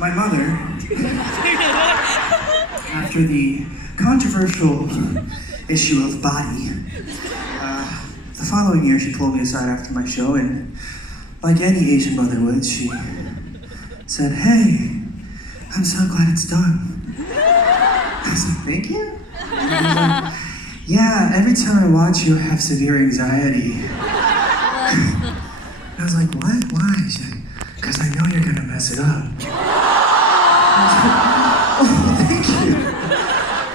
My mother, after the controversial issue of body, the following year she pulled me aside after my show and, like any Asian mother would, she said, "Hey, I'm so glad it's done." I was like, "Thank you?" And she was like, "Yeah, every time I watch you, I have severe anxiety." I was like, "What? Why?" She's like, "Because I know you're gonna mess it up." I was like, "Oh, thank you."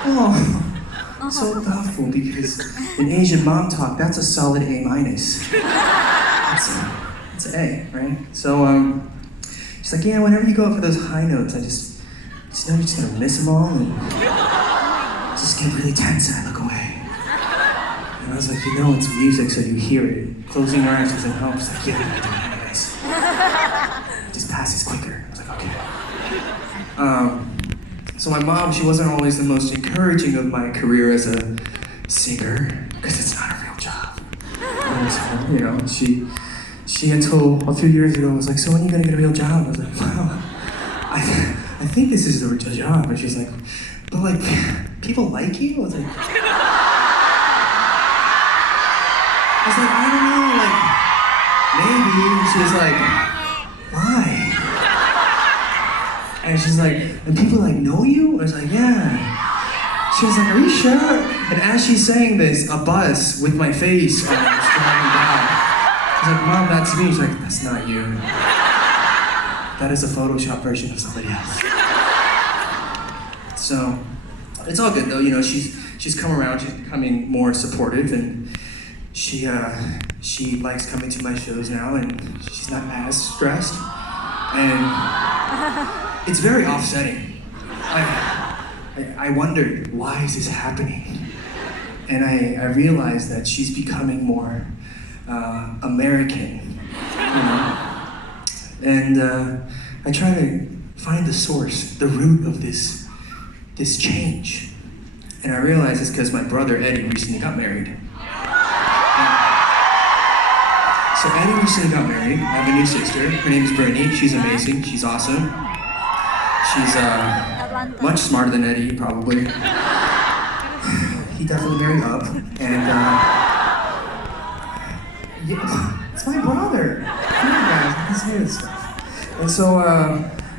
Oh, so thoughtful, because in Asian mom talk, that's a solid A minus. It's an A, right? So she's like, "Yeah, whenever you go up for those high notes, I just know you're just gonna miss them all, and just get really tense and I look away." And I was like, "You know it's music, so you hear it." Closing your eyes doesn't help. She's like, "Yeah, I do it anyways. It just passes quicker." I was like, "Okay." So my mom, she wasn't always the most encouraging of my career as a singer, because it's not a real job. So, you know, she until a few years ago was like, "So when are you gonna get a real job?" I was like, "Wow, I think this is a real job." And she's like, "But like, people like you?" I was like, "I don't know, like, maybe." And she was like, "Why?" And she's like, "And people like know you?" I was like, "Yeah." She was like, "Are you sure?" And as she's saying this, a bus with my face on it was driving by. I was like, "Mom, that's me." She's like, "That's not you. That is a Photoshop version of somebody else." So, it's all good though, you know, she's come around, she's becoming more supportive, and she likes coming to my shows now, and she's not as stressed. And it's very offsetting. I wondered, why is this happening? And I realized that she's becoming more American, you know? And I try to find the source, the root of this change. And I realized it's because my brother Eddie recently got married. So Eddie recently got married. I have a new sister. Her name is Brittany. She's amazing. She's awesome. She's much smarter than Eddie, probably. He definitely married up. And yeah, it's my brother. Come on, guys, I can say this stuff. And so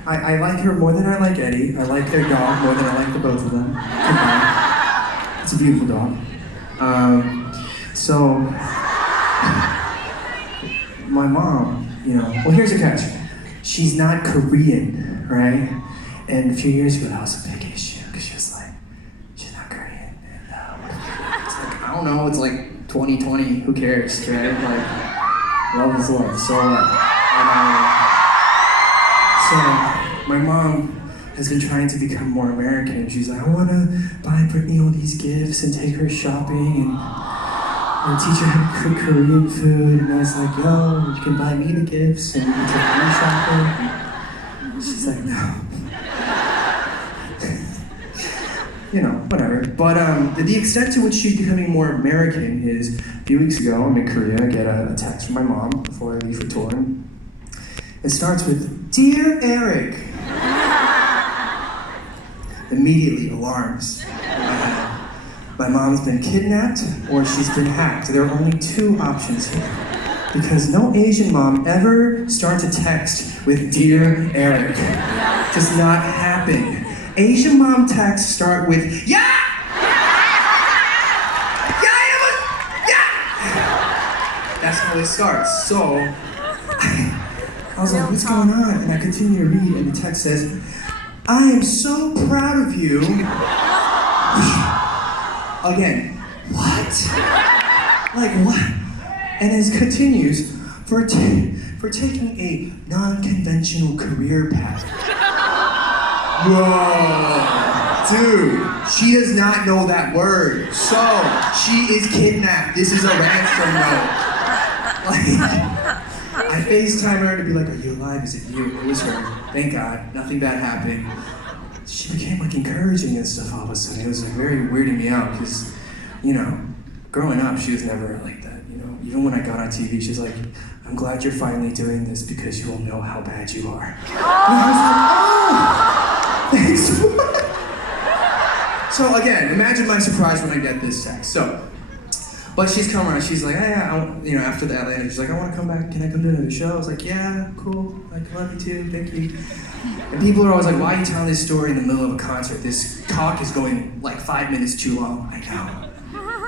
I like her more than I like Eddie. I like their dog more than I like the both of them. It's a beautiful dog. So my mom, you know, well, here's a catch. She's not Korean, right? And a few years ago, that was a big issue, because she was like, she's not Korean. And it's like, I don't know, it's like 2020, who cares, right? Like, love is love. So my mom has been trying to become more American. She's like, "I want to buy Brittany all these gifts and take her shopping and teach her how to cook Korean food." And I was like, "Yo, you can buy me the gifts and you can take me shopping." And she's like, "No." You know, whatever. But the extent to which she's becoming more American is, a few weeks ago, I'm in Korea, I get a text from my mom before I leave for tour. It starts with, "Dear Eric." Immediately, alarms. My mom's been kidnapped or she's been hacked. There are only two options here. Because no Asian mom ever starts a text with "Dear Eric." Does not happen. Asian mom texts start with "Yeah! Yeah! That's how it starts. So, I was like, what's going on? And I continue to read, and the text says, "I am so proud of you." Again, what? Like, what? And it continues, for taking a non-conventional career path. Whoa, dude, she does not know that word. So, she is kidnapped. This is a ransom note. Like, I FaceTime her to be like, "Are you alive? Is it you?" It was her. Thank God, nothing bad happened. She became like encouraging and stuff all of a sudden. It was like very weirding me out because, you know, growing up, she was never like that. You know, even when I got on TV, she's like, "I'm glad you're finally doing this because you will know how bad you are." And I was like, "Oh!" So again, imagine my surprise when I get this text. But she's coming around, she's like, hey, after the Atlanta, she's like, I want to come back, can I come to another show? I was like, yeah, cool, like, love you too, thank you. And people are always like, why are you telling this story in the middle of a concert? This talk is going like 5 minutes too long. I know.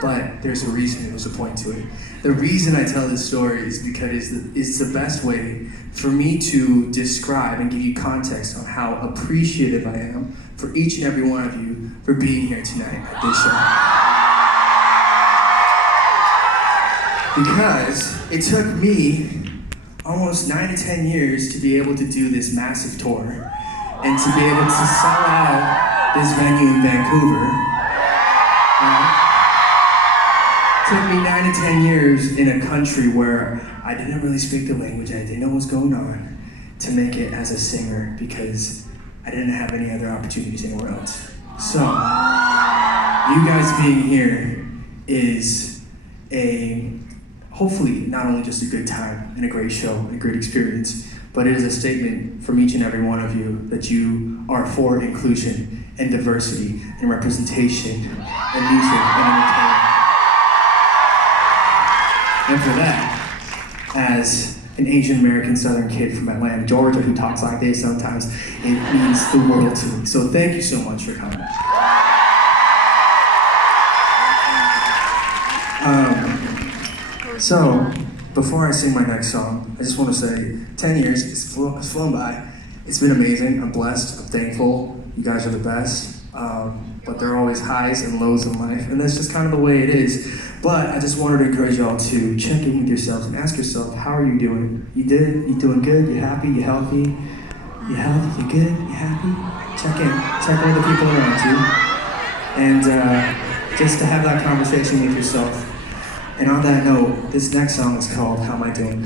But there's a reason, there's a point to it. The reason I tell this story is because it's the best way for me to describe and give you context on how appreciative I am for each and every one of you for being here tonight at this show. Because it took me almost 9 to 10 years to be able to do this massive tour and to be able to sell out this venue in Vancouver. It took me 9 to 10 years in a country where I didn't really speak the language, I didn't know what was going on, to make it as a singer because I didn't have any other opportunities anywhere else. So, you guys being here is hopefully not only just a good time and a great show and a great experience, but it is a statement from each and every one of you that you are for inclusion and diversity and representation and music and entertainment. And for that, as an Asian American Southern kid from Atlanta, Georgia, who talks like this sometimes, it means the world to me. So thank you so much for coming. So, before I sing my next song, I just want to say, 10 years, it's flown by. It's been amazing, I'm blessed, I'm thankful, you guys are the best. But there are always highs and lows in life, and that's just kind of the way it is. But I just wanted to encourage y'all to check in with yourselves and ask yourself, how are you doing? You doing good? You happy? You healthy? You healthy? You good? You happy? Check in with the people around you. And just to have that conversation with yourself. And on that note, this next song is called How Am I Doing?